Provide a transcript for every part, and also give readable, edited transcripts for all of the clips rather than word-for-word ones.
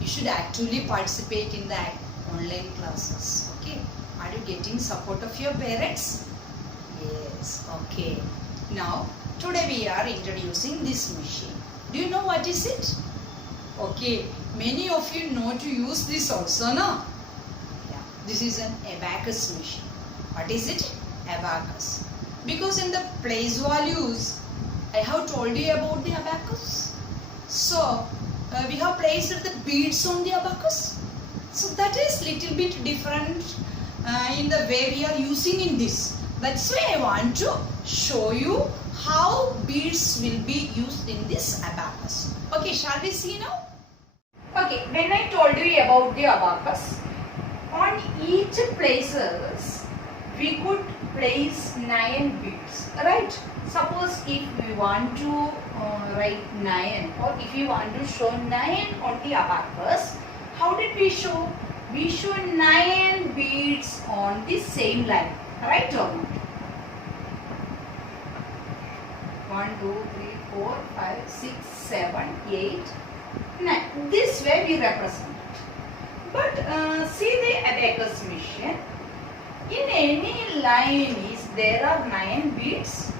you should actively participate in the online classes. Okay, are you getting support of your parents? Yes. Okay, now today we are introducing this machine. Do you know what is it? Okay, many of you know to use this also, no? Yeah, this is an abacus machine. What is it? Abacus. Because in the place values, I have told you about the abacus. So, we have placed the beads on the abacus. So, that is little bit different in the way we are using in this. That's why I want to show you how beads will be used in this abacus. Okay, shall we see now? Okay, when I told you about the abacus, on each places we could place 9 beads, right? Suppose if we want to write 9 or if you want to show 9 on the abacus, how did we show? We show 9 beads on the same line, right or not? 1, 2, 3, 4, 5, 6, 7, 8, 9. This way we represent it. But see the abacus machine. In any line there are 9 beads.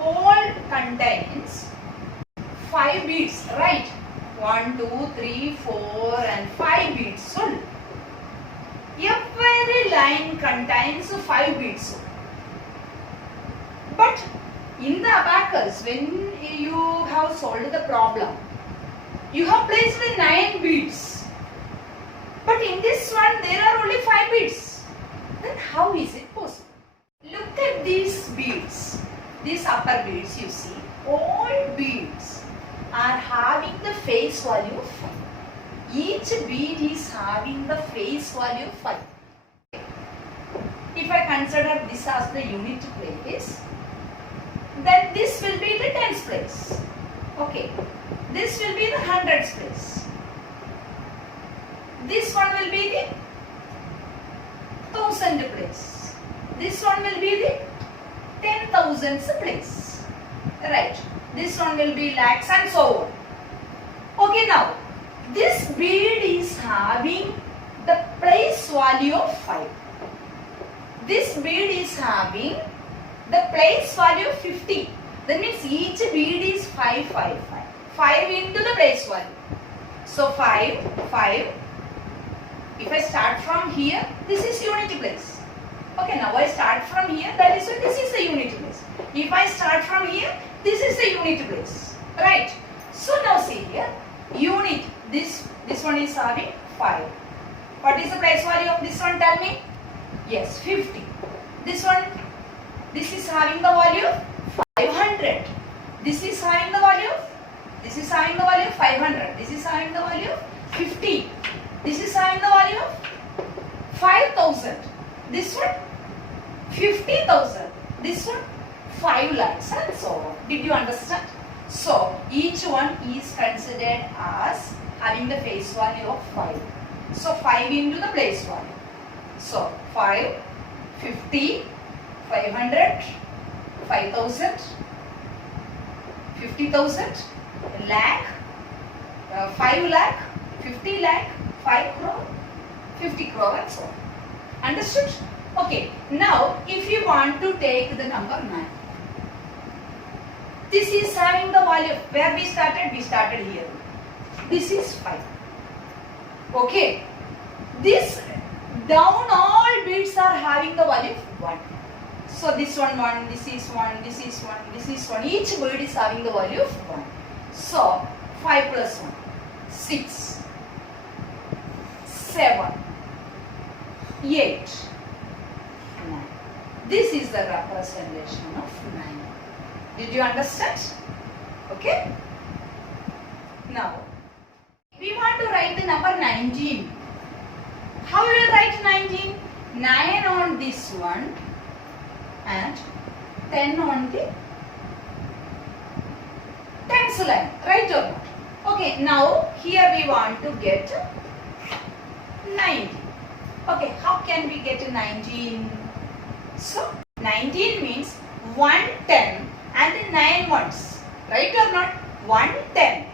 All contains 5 beads, right? 1, 2, 3, 4 and 5 beads. So every line contains 5 beads. But in the abacus, when you have solved the problem, you have placed the 9 beads. But in this one there are only 5 beads. Then how is it possible? Look at these beads. These upper beads you see. All beads are having the face value of 5. Each bead is having the face value of 5. If I consider this as the unit place, then this will be the tens place. Okay. This will be the hundreds place. This one will be the thousand place. This one will be the 10,000s place. Right. This one will be lakhs and so on. Okay, now this bead is having the place value of 5. This bead is having the place value of 50. That means each bead is 5, 5, 5. 5 into the place value. So 5, 5. If I start from here, this is unity place. Okay, now I start from here, that is why this is the unity place. If I start from here, this is the unity place. Right? So now see here, unit, this one is having 5. What is the place value of this one, tell me? Yes, 50. This one, this is having the value of 500. This is having the value of, this is having the value of 500. This is having the value of 50. This is having the value of 5,000. This one 50,000. This one 5 lakhs and so on. Did you understand? So each one is considered as having the face value of 5. So 5 into the place value. So 5, 50, 500, 5,000, 50,000, lakh, 5 lakh, 50 lakh, 5 crore, 50 crore and so on. Understood? Okay. Now, if you want to take the number 9. This is having the value. Where we started? We started here. This is 5. Okay. This down all beads are having the value of 1. So this one 1, this is 1, this is 1, this is 1. Each bead is having the value of 1. So 5 plus 1, 6, 7, 8, 9. This is the representation of 9. Did you understand? Okay. Now we want to write the number 19. How will you write 19? 9 on this one and 10 on the tens line, right or not? Okay, now here we want to get 19. Okay, how can we get 19? So 19 means 1 10 and 9 ones, right or not? 1 10.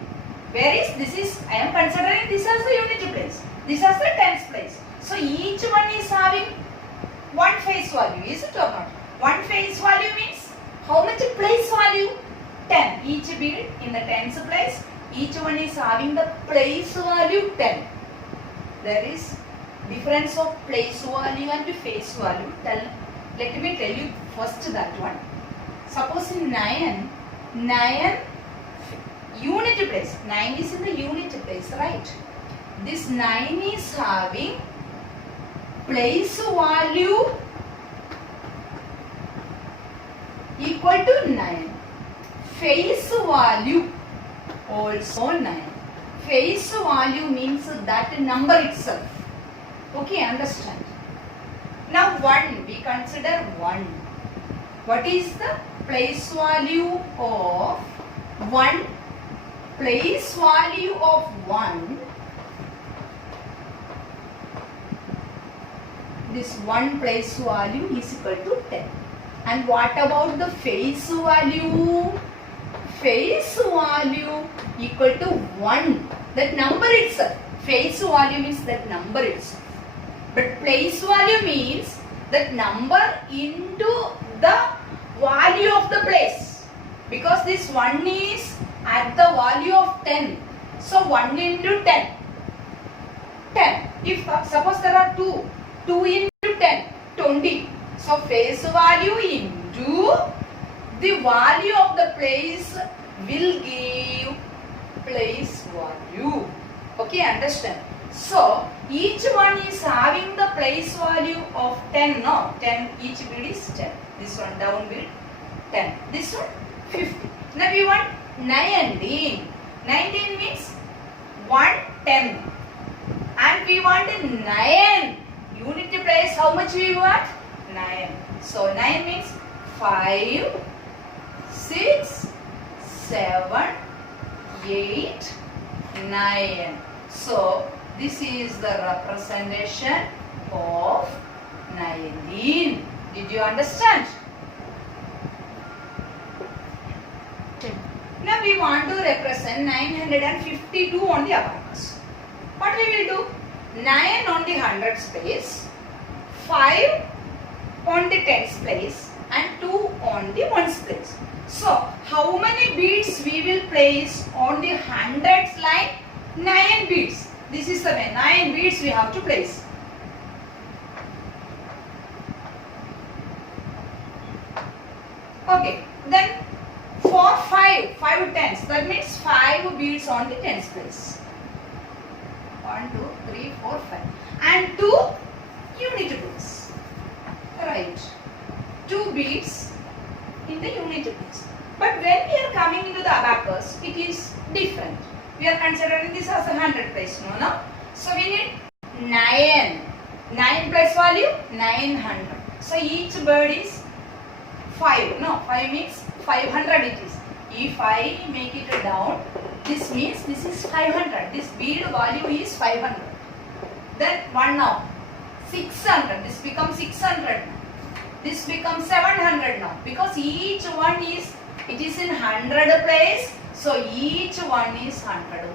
Where is this is I am considering this as the unit place. This as the tens place. So each one is having one face value, is it or not? One face value means how much place value? 10. Each bead in the tens place, each one is having the place value 10. There is difference of place value and face value. Let me tell you first that one. Suppose in 9 unit place. 9 is in the unit place, right? This 9 is having place value equal to 9. Face value also 9. Face value means that number itself. Okay, understand. Now 1, we consider 1. What is the place value of 1? Place value of 1. This 1 place value is equal to 10. And what about the face value? Face value equal to 1. That number itself. Face value means that number itself. But place value means that number into the value of the place. Because this 1 is at the value of 10. So 1 into 10. 10. If suppose there are 2. 2 into 10. 20. So face value into the value of the place will give place value. Okay, understand? So each one is having the place value of 10. No, 10. Each bid is 10. This one down bid 10. This one 50. Now we want 19. 19 means 110. And we want 9. Unit place, how much we want? 9. So 9 means 5, 6, 7, 8, 9. So this is the representation of 19. Did you understand? Now we want to represent 952 on the abacus. What we will do? 9 on the hundreds place, 5 on the tens place and 2 on the ones place. So how many beads we will place on the hundreds line? 9 beads. This is the way. 9 beads we have to place. Okay. Then for 5 tens, that means 5 beads on the tens place. 1, 2, 3, 4, 5. And 2 unit beads. Right. 2 beads in the unit beads. But when we are coming into the abacus, it is different. We are considering this as a 100 place. No? So we need 9. 9 plus value 900. So each bird is 5. No, 5 means 500 it is. If I make it down, this means this is 500. This bead value is 500. Then 1 now. 600. This becomes 600 now. This becomes 700 now. Because each one is, it is in 100 place. So each one is 100.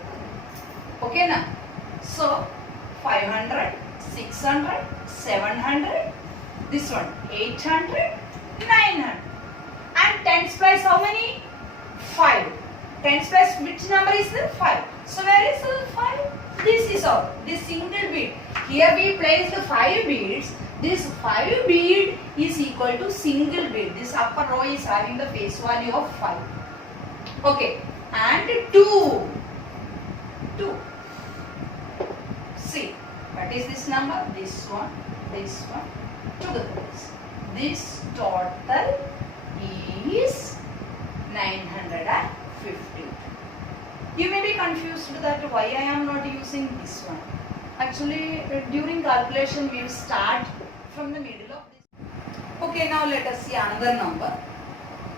Okay now. So 500, 600, 700. This one 800, 900. And tens place how many? 5. Tens place which number is there? 5. So where is the 5? This is all. This single bead. Here we place the 5 beads. This 5 bead is equal to single bead. This upper row is having the face value of 5. Okay. And 2. 2. See. What is this number? This one. Together. This total is 950. You may be confused that why I am not using this one. Actually, during calculation we will start from the middle of this. Okay, now let us see another number.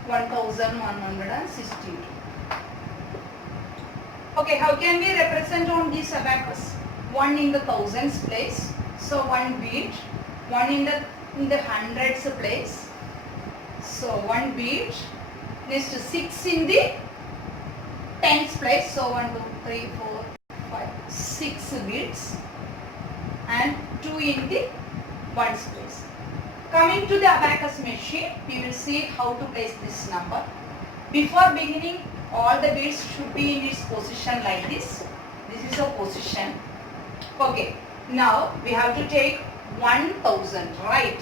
1162. Okay, how can we represent on this abacus? 1 in the thousands place. So 1 bead. 1 in the hundreds place. So 1 bead. Next 6 in the tens place. So 1, 2, 3, 4, 5, 6 beads and 2 in the ones place. Coming to the abacus machine, we will see how to place this number. Before beginning, all the beads should be in its position like this. This is a position. Okay. Now we have to take 1000, right?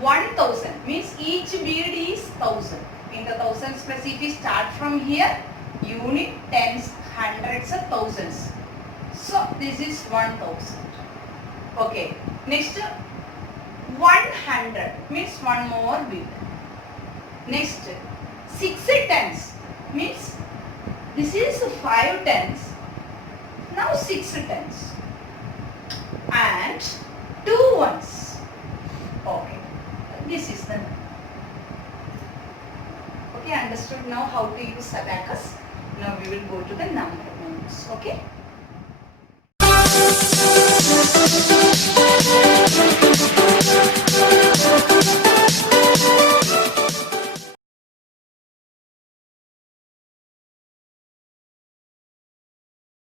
1000 means each bead is 1000. In the thousands place, if we start from here, unit, tens, hundreds, and thousands. So this is 1000. Okay. Next, 100 means one more bead. Next, 6 tens means this is 5 tens. Now 6 tens and 2 ones. Okay. This is the number. Okay, understood now how to use abacus. Now we will go to the number moves. Okay.